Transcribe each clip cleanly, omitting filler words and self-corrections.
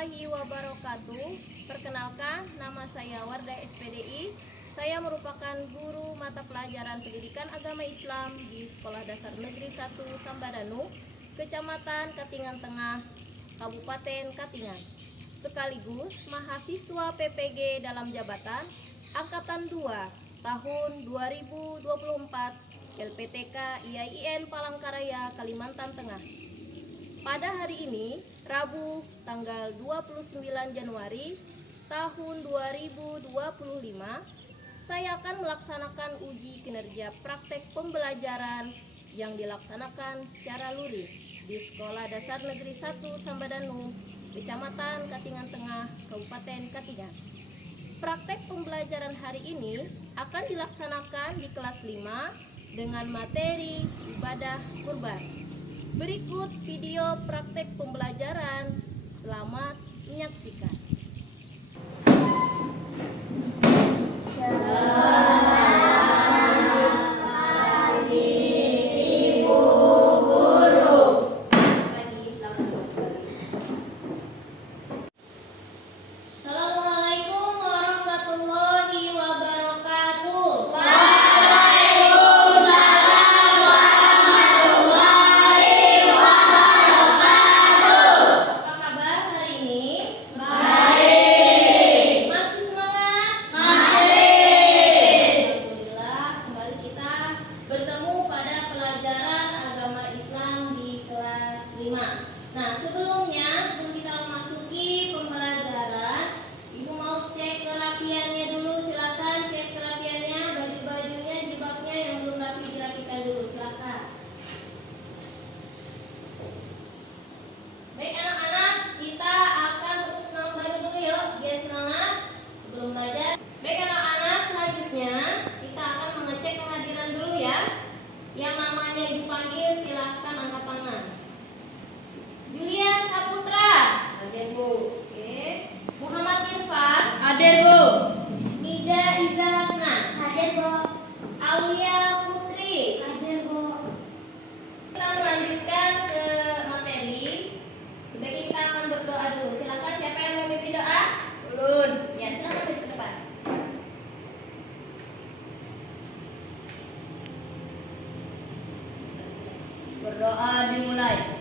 warahmatullahi wabarakatuh. Perkenalkan, nama saya Wardah SPDI. Saya merupakan guru mata pelajaran pendidikan agama Islam di Sekolah Dasar Negeri 1 Sambadanu, Kecamatan Katingan Tengah, Kabupaten Katingan. Sekaligus mahasiswa PPG dalam jabatan Angkatan 2 tahun 2024 LPTK IAIN Palangkaraya, Kalimantan Tengah. Pada hari ini, Rabu, tanggal 29 Januari tahun 2025, saya akan melaksanakan uji kinerja praktek pembelajaran yang dilaksanakan secara luring di Sekolah Dasar Negeri 1 Sambadanu, Kecamatan Katingan Tengah, Kabupaten Katingan. Praktek pembelajaran hari ini akan dilaksanakan di kelas 5 dengan materi ibadah kurban. Berikut video praktek pembelajaran. Selamat menyaksikan. Nah, sebelum kita memasuki pembelajaran, Ibu mau cek kerapiannya dulu. Silakan cek kerapiannya, baju-bajunya, jilbabnya yang belum rapi dirapikan dulu. Silakan. Baik anak-anak, kita akan terus senam baju dulu yuk, biar semangat sebelum belajar. Baik anak-anak, selanjutnya kita akan mengecek kehadiran dulu ya. Yang namanya Ibu panggil silahkan angkat tangan. Julian Saputra. Hadir, Bu. Oke. Muhammad Irfan. Hadir, Bu. Mida Iza Hasna. Hadir, Bu. Aulia Putri. Hadir, Bu. Kita melanjutkan ke materi. Sebaiknya kita akan berdoa dulu. Silakan siapa yang memimpin doa? Ulun. Ya, silakan maju ke depan. Berdoa dimulai.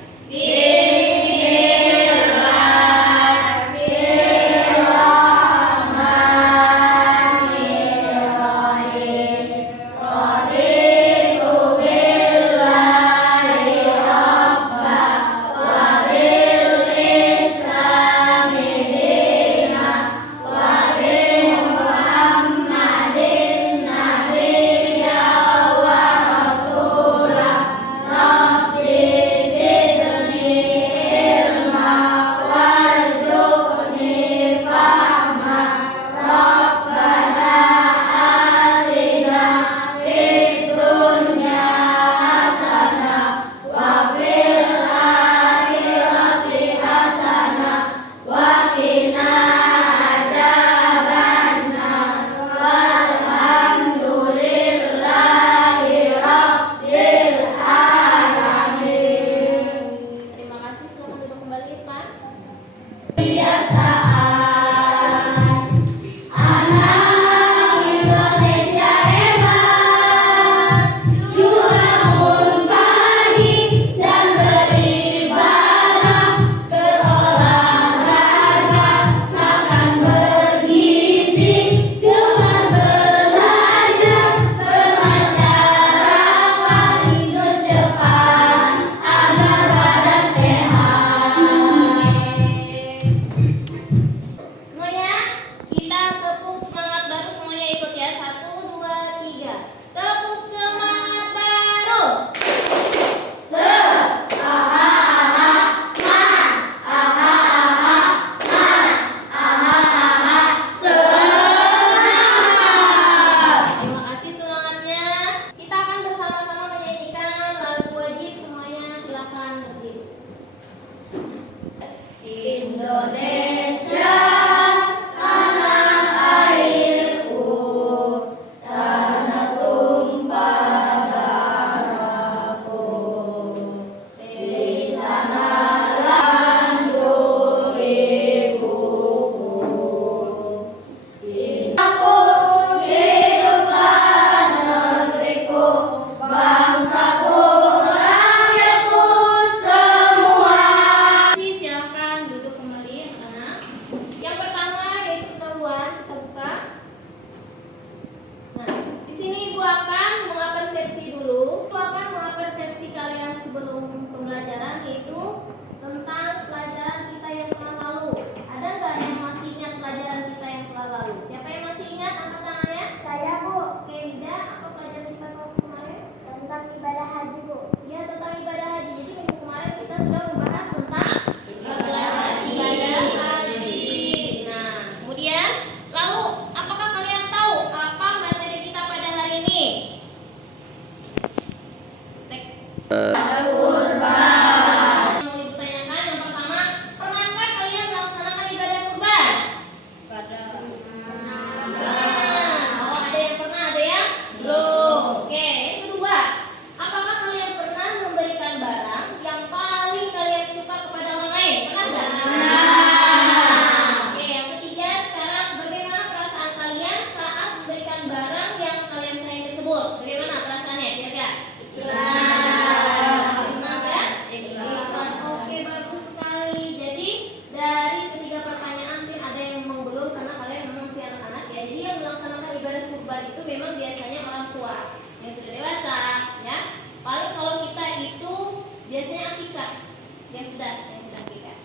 yang sudah akikah.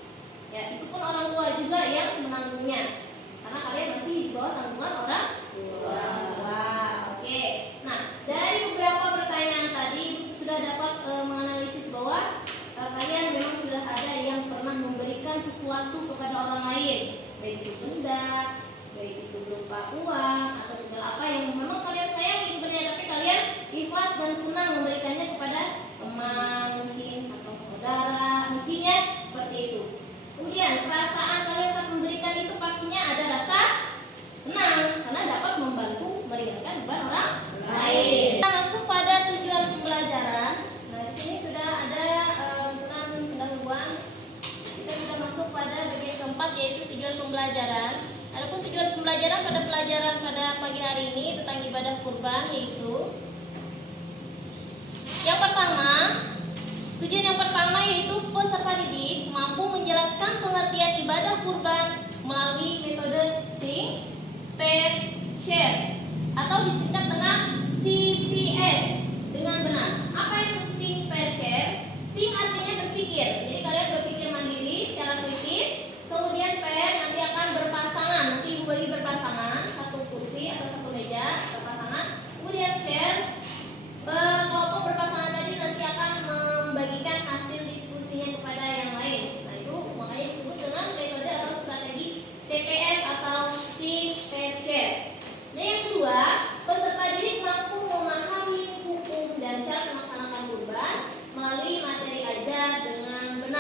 Ya, itu pun orang tua juga yang menanggungnya. Karena kalian masih di bawah tanggungan orang tua. Oke. Nah, dari beberapa pertanyaan tadi Ibu sudah dapat menganalisis bahwa kalian memang sudah ada yang pernah memberikan sesuatu kepada orang lain, baik itu benda, baik itu berupa uang atau segala apa yang memang kalian sayangi sebenarnya, tapi kalian ikhlas dan senang memberikannya kepada teman mungkin atau saudara mungkin ya, seperti itu. Kemudian perasaan kalian saat memberikan itu pastinya ada rasa senang karena dapat membantu meringankan beban orang lain. Kita masuk pada tujuan pembelajaran. Nah, di sini sudah ada tentang pendahuluan. Kita sudah masuk pada bagian keempat, yaitu tujuan pembelajaran. Adapun tujuan pembelajaran pada pelajaran pada pagi hari ini tentang ibadah kurban, yaitu yang pertama, tujuan yang pertama yaitu peserta didik mampu menjelaskan pengertian ibadah kurban melalui metode think, pair, share atau disingkat dengan TPS dengan benar. Apa itu think, pair, share? Think artinya berpikir, jadi kalian berpikir mandiri secara kritis. Kemudian pair nanti akan berpasangan, nanti ibu bagi berpasangan, satu kursi atau satu meja berpasangan. Kemudian share, kelompok berpasangan tadi nanti akan membagikan hasil diskusinya kepada yang lain. Nah, itu makanya disebut dengan metode atau strategi TPS atau think, pair, share. Nah, yang kedua, peserta didik mampu memahami hukum dan syarat melaksanakan kurban melalui materi ajar dengan benar.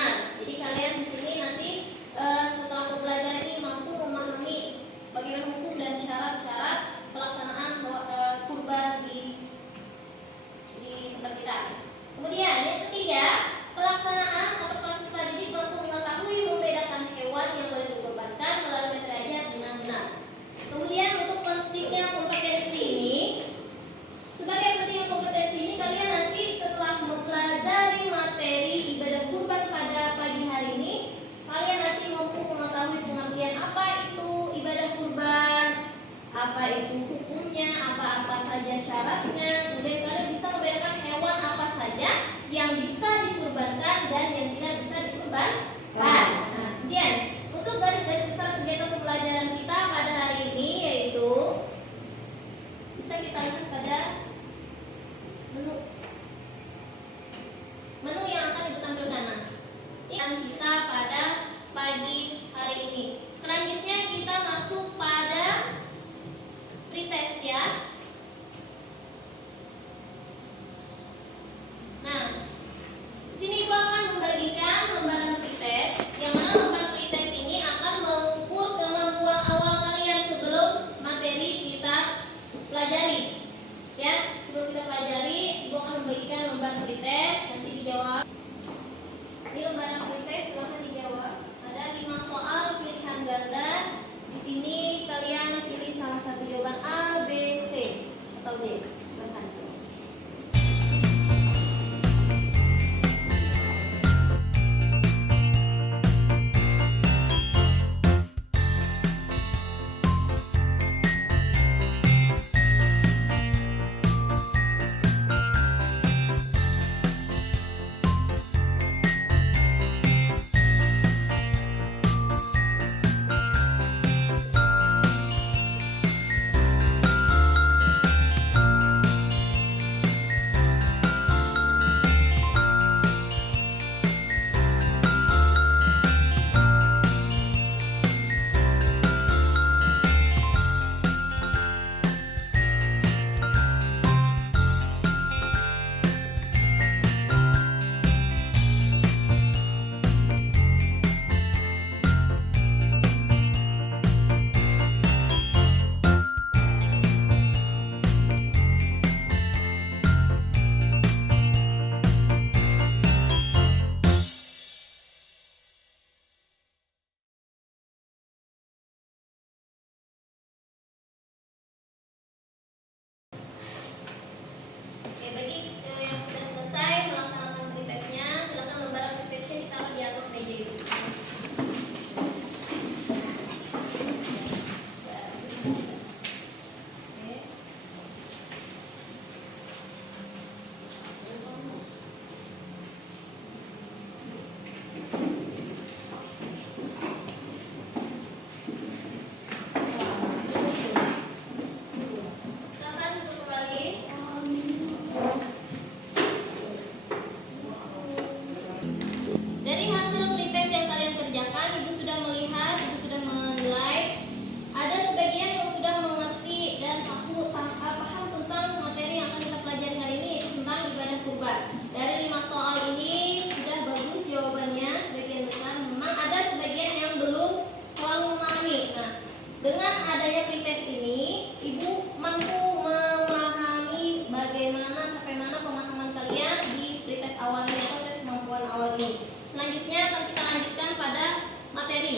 awal ini. Selanjutnya akan kita lanjutkan pada materi.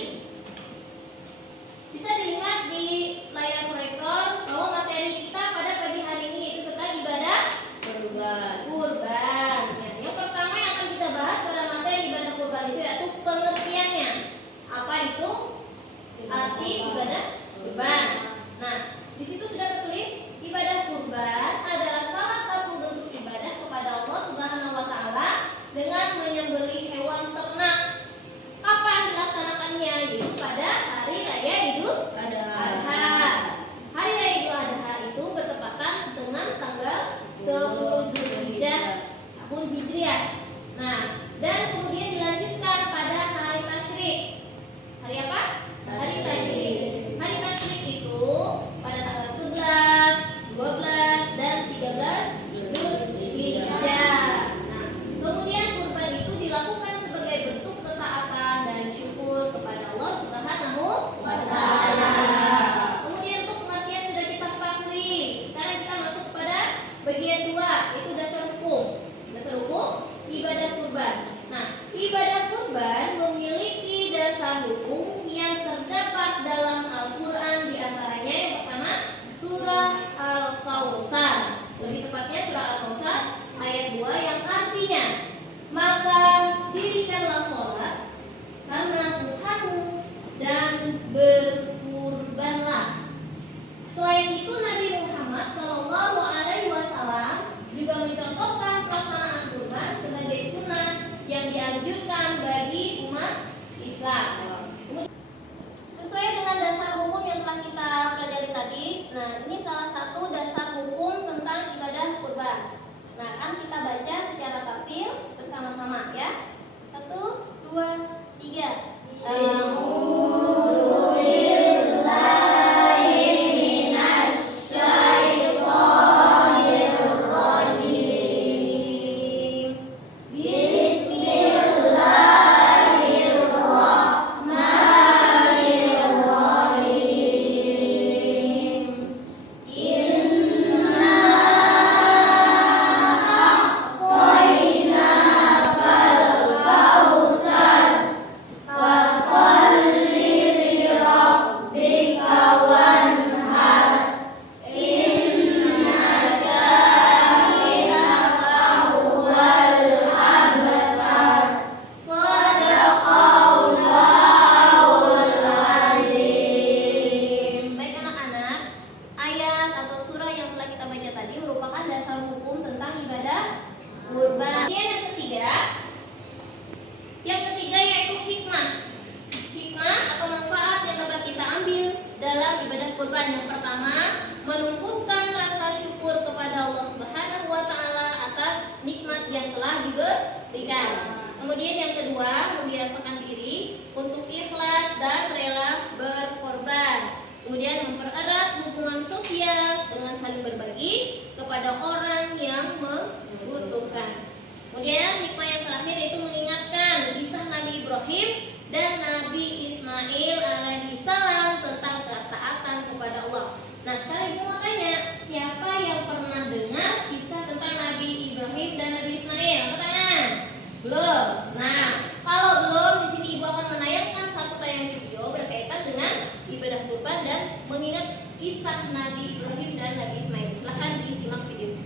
Bisa dilihat di layar proyektor bahwa materi kita pada pagi hari ini yaitu tentang ibadah kurban. Yang pertama yang akan kita bahas pada materi ibadah kurban itu yaitu pengertiannya. Apa itu arti ibadah kurban? Nah, di situ sudah tertulis ibadah kurban adalah salah satu bentuk ibadah kepada Allah Subhanahu wa taala dengan menyembelih hewan ternak. Kapan dilaksanakannya? Yaitu pada hari raya Idul Adha. Hari raya Idul Adha itu bertepatan dengan tanggal 10 Zulhijjah tahun Hijriah. Nah, dan kemudian dilanjutkan pada hari tasyrik. Hari apa? Hari tasyrik. Hari tasyrik itu pada tanggal 11, 12, dan 13 Zulhijjah. Nah, kemudian kurban itu dilakukan sebagai bentuk ketaatan dan syukur kepada Allah Subhanahu wa taala. Kemudian untuk pengertian sudah kita ketahui. Sekarang kita masuk pada bagian 2 yaitu dasar hukum. Dasar hukum ibadah kurban. Nah, ibadah kurban memiliki dasar hukum yang terdapat dalam Al-Qur'an, di antaranya yang pertama surah Al-Kautsar. Lebih tepatnya surah Al-Kautsar ayat 2 yang artinya, maka dirikanlah sholat karena Tuhanmu dan berkurbanlah. Selain itu Nabi Muhammad SAW juga mencontohkan pelaksanaan kurban sebagai sunnah yang dianjurkan bagi umat Islam. Sesuai dengan dasar hukum yang telah kita pelajari tadi, nah ini salah satu dasar hukum tentang ibadah kurban. Nah, akan kita baca secara tartil bersama-sama ya. 1, 2, 3. Kurban yang pertama menumbuhkan rasa syukur kepada Allah Subhanahu wa taala atas nikmat yang telah diberikan. Kemudian yang kedua, membiasakan diri untuk ikhlas dan rela berkorban. Kemudian mempererat hubungan sosial dengan saling berbagi kepada orang yang membutuhkan. Kemudian hikmah yang terakhir yaitu mengingatkan kisah Nabi Ibrahim dan Nabi Ismail alaihi salam tentang ketaatan kepada Allah. Nah, sekarang ibu mau tanya, siapa yang pernah dengar kisah tentang Nabi Ibrahim dan Nabi Ismail? Pertanyaan? Belum. Nah, kalau belum, di sini ibu akan menayangkan satu tayangan video berkaitan dengan ibadah kurban dan mengingat kisah Nabi Ibrahim dan Nabi Ismail. Silahkan disimak video.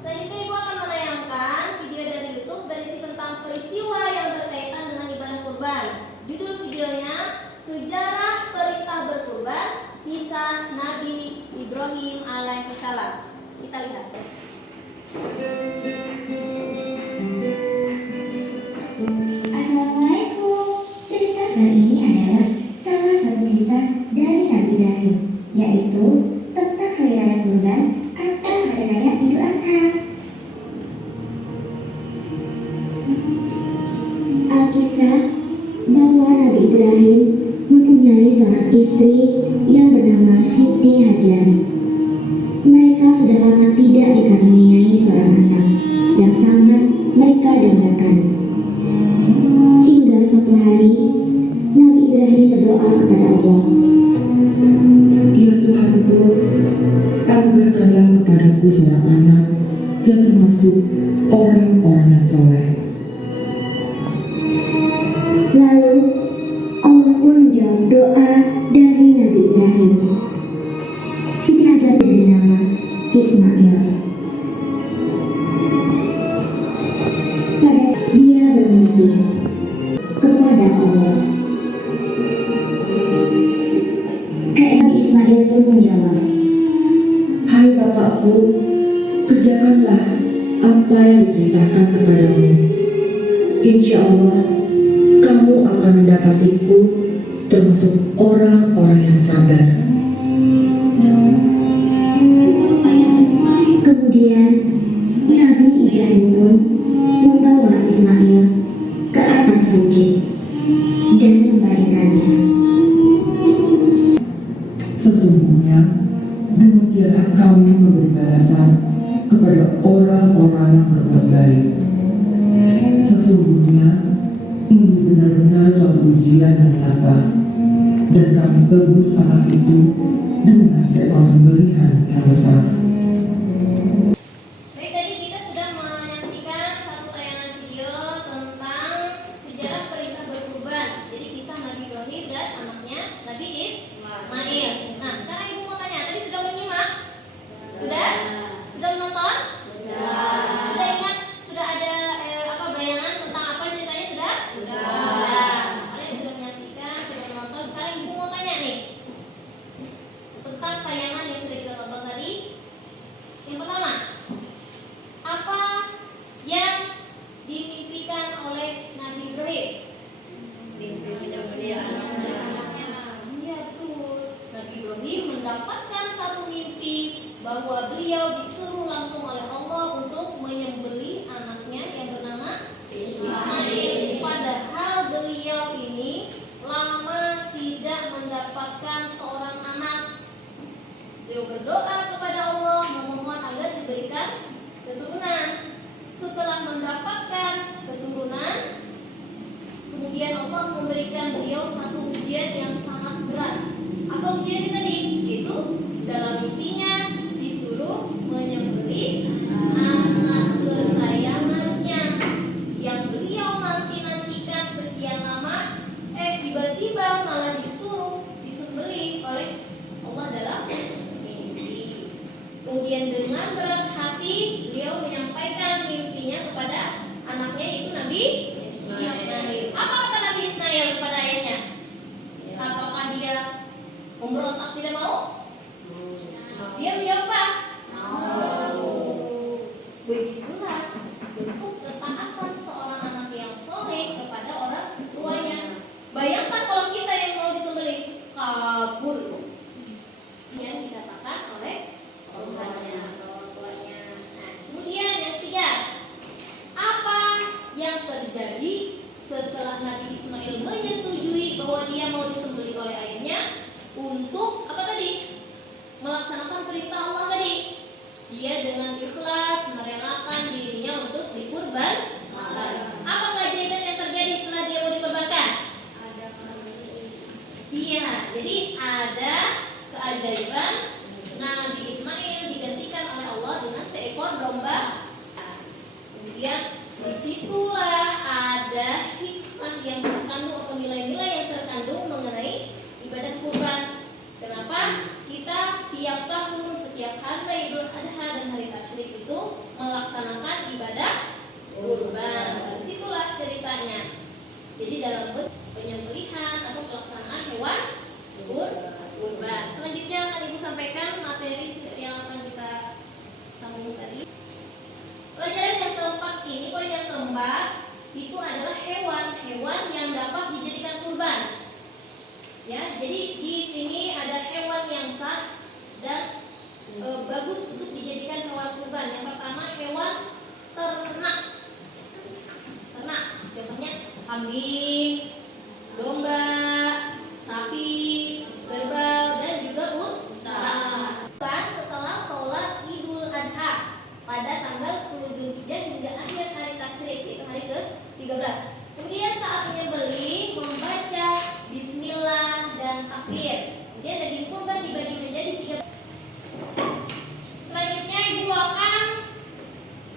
Selanjutnya ibu akan menayangkan video dari YouTube berisi tentang peristiwa yang berkaitan dengan ibadah kurban. Judul videonya Sejarah Perintah Berkurban, Kisah Nabi Ibrahim alaihissalam. Kita lihat. Assalamualaikum. Cerita kali ini adalah salah satu kisah dari Nabi Ibrahim, yaitu tentang hari raya kurban atau hari raya Idul Adha. Alkisah bahwa Nabi Ibrahim mempunyai seorang istri yang bernama Siti Hajar. Mereka sudah lama tidak dikaruniai seorang anak yang sangat mereka dambakan. Hingga suatu hari Nabi Ibrahim berdoa kepada Allah, Ya Tuhanku, anugerahkanlah kepadaku seorang anak yang termasuk orang-orang yang soleh. Lalu Allah pun menjawab doa dari Nabi Ibrahim. Siti Hajar diberi nama Ismail. Pada saat dia bermimpi kepada Allah, Nabi Ismail pun menjawab, Hai bapakku, kerjakanlah apa yang diperintahkan kepadamu. Insya Allah, kamu akan mendapatiku termasuk orang-orang yang sabar. kemudian Nabi Ibrahim pun membawa Ismail ke atas bukit dan membaringkannya. Sesungguhnya, demikianlah kami memberi balasan kepada orang-orang yang berbuat baik. Sesungguhnya, ini benar-benar suatu ujian yang nyata, dan kami tebus anak itu dengan seekor sembelihan yang besar. Baik, tadi kita sudah menyaksikan satu tayangan video tentang sejarah perintah berkurban. Jadi kisah Nabi Ibrahim dan anaknya Nabi Ismail. Nah, sekarang ibu mau tanya, tadi sudah menyimak? Sudah? Sudah menonton? Sudah ingat? Sudah ada bayangan tentang apa ceritanya? Sudah? Kalian sudah menyaksikan, sudah menonton. Sekarang ibu mau tanya nih tentang tayangan yang sudah kita tonton tadi. Yang pertama, apa yang dimimpikan oleh Nabi Ibrahim? Mimpi menyembelih anaknya. Iya betul. Nabi Ibrahim mendapatkan satu mimpi bahwa beliau disuruh langsung oleh Allah untuk menyembelih anaknya yang bernama Ismail. Padahal beliau ini lama tidak mendapatkan seorang anak. Beliau berdoa kepada Allah memohon agar diberikan keturunan. Setelah mendapatkan keturunan, kemudian Allah memberikan beliau satu ujian yang sangat berat. Apa ujian tadi? Yaitu dalam mimpinya disuruh menyembelih anak kesayangannya yang beliau nantikan sekian lama. Tiba-tiba malah disuruh disembelih oleh Allah dalam mimpi. Kemudian dengan berat hati beliau menyampaikan mimpinya kepada anaknya, yaitu Nabi Ismail. Apa kata Nabi Ismail kepada ayahnya? Apakah dia memberontak tidak mau? Dia menjawab apa? Begitulah bentuk ketaatan seorang anak yang soleh kepada orang tuanya. Bayangkan kalau kita yang mau disembelih kabur, yang dikatakan oleh Tuhannya, orang tuanya. Nah, kemudian yang ketiga, apa yang terjadi setelah Nabi Ismail menyetujui bahwa dia mau disembelih oleh ayahnya untuk apa tadi? Melaksanakan perintah Allah tadi. Dia dengan ikhlas merelakan dirinya untuk dikurban. Apa keajaiban yang terjadi setelah dia mau dikurbankan? Iya, jadi ada keajaiban. Nabi Ismail digantikan oleh Allah dengan seekor domba. Kemudian disitulah ada hikmah yang terkandung atau nilai-nilai yang terkandung mengenai ibadah kurban. Kenapa kita tiap tahun setiap hari Idul Adha dan hari Tasyrik itu melaksanakan ibadah kurban? Disitulah ceritanya. Jadi dalam bentuk penyembelihan atau pelaksanaan hewan kurban. Selanjutnya akan Ibu sampaikan materi yang akan kita sambung tadi. Pelajaran yang keempat ini, poin yang keempat itu adalah hewan-hewan yang dapat dijadikan kurban. Ya, jadi di sini ada hewan yang sah dan bagus untuk dijadikan hewan kurban. Yang pertama hewan ternak. Contohnya kambing, domba, sapi, kerbau, dan juga unta. Setelah sholat Idul Adha pada tanggal 10 Zulhijjah hingga akhir hari Tasyrik, yaitu hari ke-13. Kemudian saat menyembelih membaca Bismillah dan takbir. Kemudian daging kurban dibagi menjadi 3. Selanjutnya Ibu akan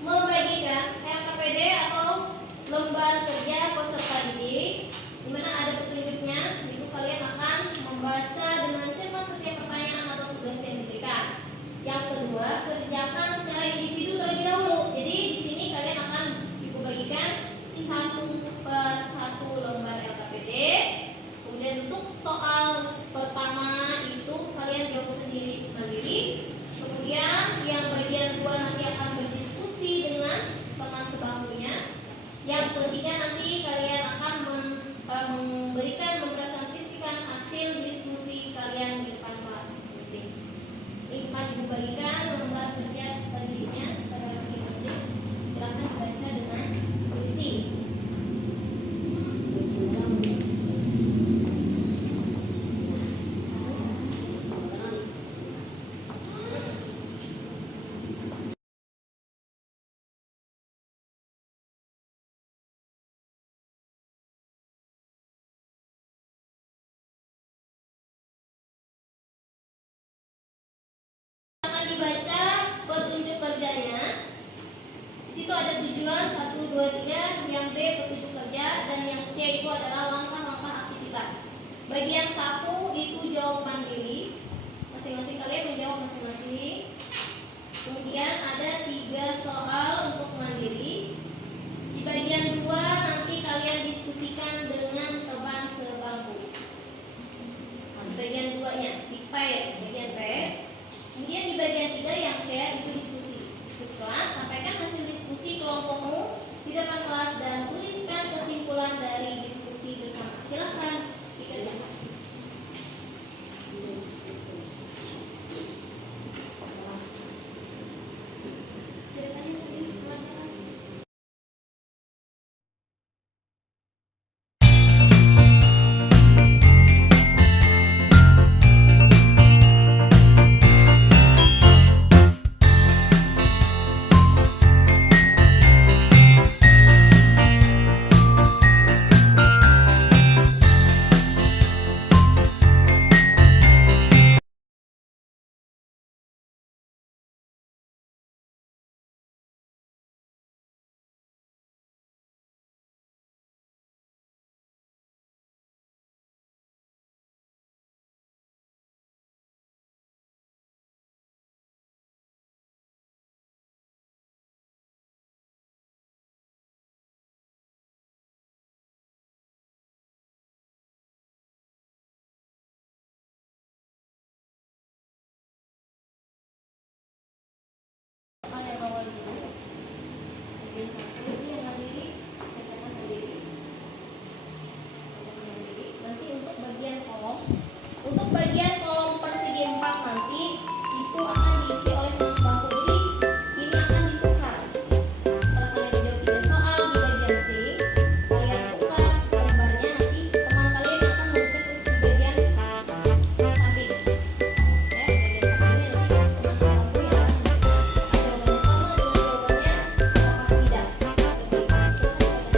membagikan Yang ketiga nanti kalian akan mempresentasikan hasil diskusi kalian di depan kelas masing-masing. Ini Mas bagikan lembar kerja selanjutnya kepada masing-masing. Silakan baca dengan teliti. Akan dibaca petunjuk kerjanya. Di situ ada tujuan 1, 2, 3, yang B petunjuk kerja, dan yang C itu adalah langkah-langkah aktivitas. Bagian 1 itu jawab mandiri. Masing-masing kalian menjawab masing-masing. Kemudian ada 3 soal untuk mandiri. Di bagian 2 nanti kalian diskusikan dengan teman sebangku. Di bagian 2-nya di pair, bagian pair. Kemudian di bagian 3 yang share itu diskusi kelas. Sampaikan hasil diskusi kelompokmu di depan kelas dan tuliskan kesimpulan dari diskusi bersama. Silakan dikerjakan. Ceritanya serius pelajaran. Kalian bawa dulu. Bagian 1 ini yang mandiri, kerjakan mandiri. Nanti untuk bagian kolom persegi 4 nanti itu akan diisi oleh teman sebangku. Jadi ini akan ditukar. Setelah kalian menjawab 3 soal di bagian C, kalian tukar lembarnya, nanti teman kalian akan menulis di bagian samping. Ya, bagian sampingnya nanti teman sebangku yang akan jawabannya sama dengan jawabannya apakah tidak. Seperti itu.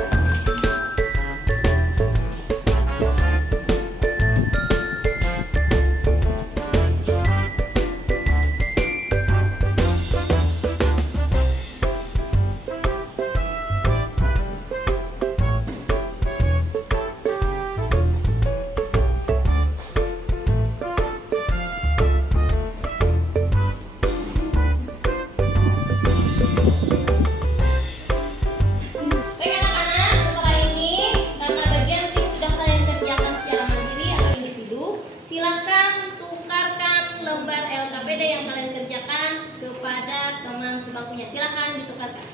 Baik anak-anak, setelah ini karena bagian tim sudah kalian kerjakan secara mandiri atau individu, silakan tukarkan lembar LKPD yang kalian kerjakan kepada teman sebangkunya. Silakan ditukarkan.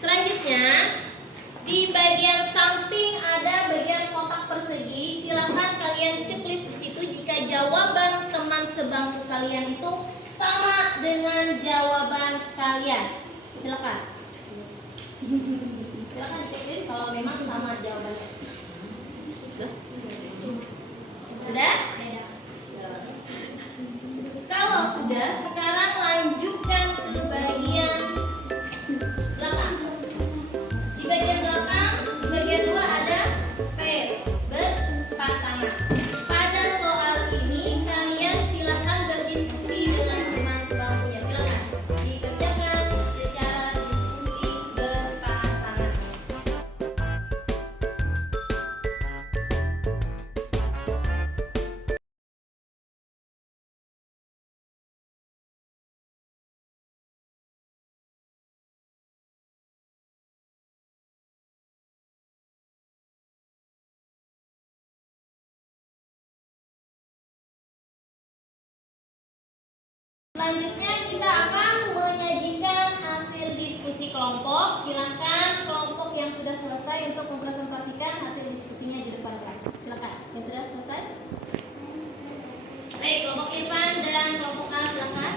Selanjutnya, di bagian samping ada bagian kotak persegi. Silakan kalian checklist di situ jika jawaban teman sebangku kalian itu sama dengan jawaban kalian. Silakan. Silakan dicek kalau memang sama jawabannya. Sudah? Kalau sudah, sekarang lanjutkan ke bagian belakang. Di bagian belakang, bagian 2 ada pair, berpasangan. Pada soal ini kalian silakan berdiskusi dengan teman sebangkunya. Silakan dikerjakan secara diskusi berpasangan. Selanjutnya kita akan menyajikan hasil diskusi kelompok. kelompok. Silakan kelompok yang sudah selesai untuk mempresentasikan hasil diskusinya di depan kelas. Silakan. Yang sudah selesai? Baik, kelompok Irfan dan kelompok A silakan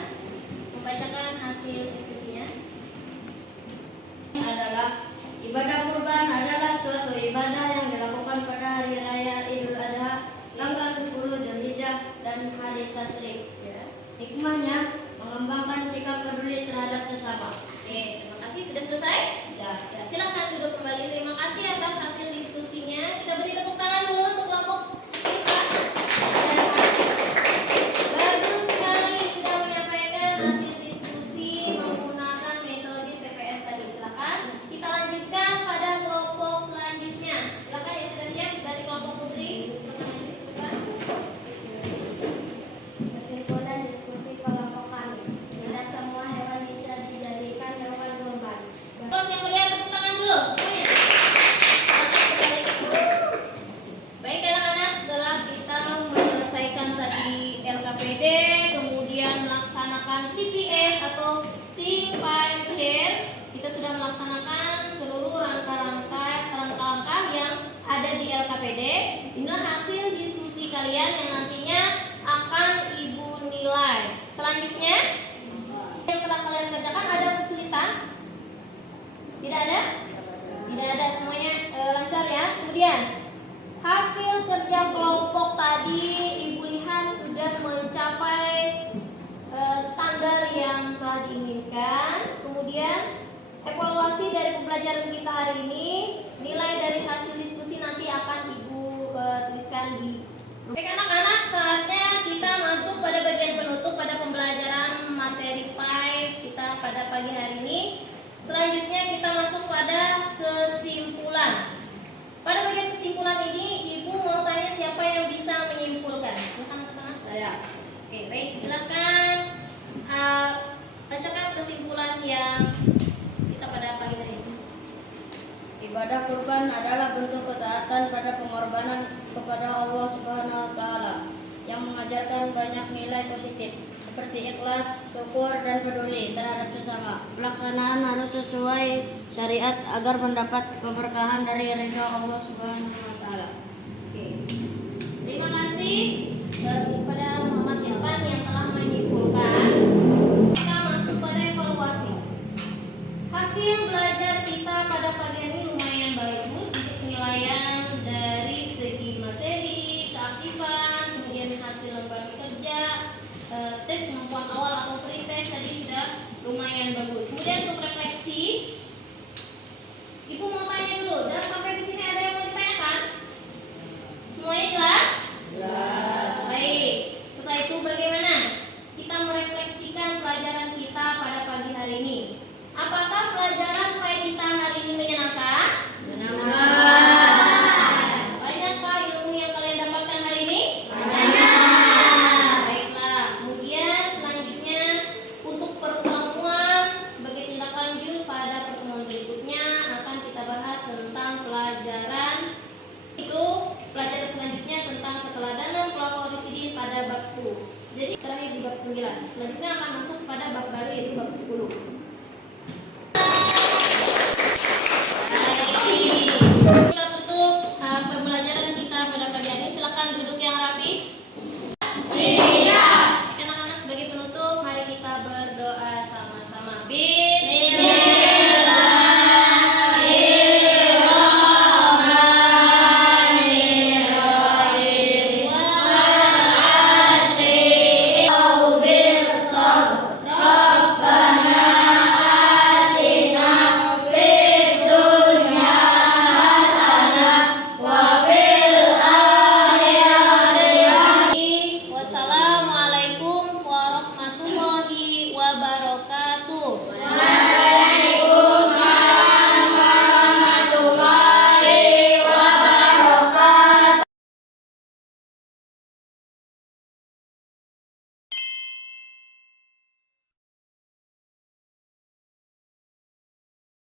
membacakan hasil diskusinya. Adalah ibadah kurban adalah suatu ibadah yang dilakukan pada hari raya Idul Adha tanggal 10 Dzulhijjah dan hari Tasyrik. Ya. Hikmahnya mengembangkan sikap peduli terhadap sesama. Oke, terima kasih sudah selesai. Ya, silakan duduk kembali. Terima kasih atas hasil diskusinya. Kita beri tepuk tangan dulu untuk kelompok Irfan. Bagus sekali sudah menyampaikan hasil diskusi menggunakan metode TPS tadi. Silakan kita lanjutkan pada kelompok selanjutnya. Silakan yang sudah siap dari kelompok Putri. Silakan lanjutkan. Kesimpulan diskusi kelompok kami. Tidak semua hewan bisa dijadikan hewan kurban. Bos yang melihat tepuk tangan dulu. Semuanya. Silakan kembali. Baik anak-anak, setelah kita menyelesaikan tadi LKPD, kemudian melaksanakan TPS atau Think, Find, Share, kita sudah melaksanakan seluruh rangka-rangka yang ada di LKPD. Inilah hasil diskusi kalian yang nantinya akan Ibu nilai. Selanjutnya, yang telah kalian kerjakan ada kesulitan? Tidak ada? Tidak ada, semuanya lancar ya. Kemudian hasil kerja kelompok tadi Ibu lihat sudah mencapai standar yang telah diinginkan. Kemudian evaluasi dari pembelajaran kita hari ini, nilai dari hasil diskusi nanti akan Ibu tuliskan di. Baik anak-anak, saatnya kita masuk pada bagian penutup pada pembelajaran materi 5 kita pada pagi hari ini. Selanjutnya kita masuk pada kesimpulan. Pada bagian kesimpulan ini, Ibu mau tanya siapa yang bisa menyimpulkan? Silakan teman-teman. Saya. Oke, baik, silakan bacakan kesimpulan yang kita pada pagi hari ini. Ibadah kurban adalah bentuk ketaatan pada pengorbanan kepada Allah Subhanahu wa taala yang mengajarkan banyak nilai positif seperti ikhlas, syukur, dan peduli terhadap sesama. Pelaksanaan harus sesuai syariat agar mendapat keberkahan dari ridha Allah Subhanahu wa taala. Oke. Terima kasih kepada Muhammad Irfan yang telah menyimpulkan. Kita masuk pada evaluasi. Hasil belajar kita pada pagi ini lumayan bagus untuk penilaian dari segi materi, keaktifan, kemudian hasil lembar kerja, tes kemampuan awal atau pretest tadi sudah lumayan bagus. Kemudian untuk refleksi, Ibu mau tanya dulu, dan sampai di sini ada yang mau ditanyakan? Semuanya jelas? Jelas. Baik. Setelah itu bagaimana kita merefleksikan pelajaran kita pada pagi hari ini? Apakah pelajaran kita hari ini menyenangkan? Menyenangkan. Banyakkah ilmu yang kalian dapatkan hari ini? Banyak. Baiklah. Kemudian selanjutnya untuk pertemuan sebagai tindak lanjut pada pertemuan berikutnya akan kita bahas tentang pelajaran pelajaran selanjutnya tentang keteladanan pelafal Rasyidin pada bab 10. Jadi terakhir di bab 9. Selanjutnya akan masuk pada bab baru yaitu bab 10.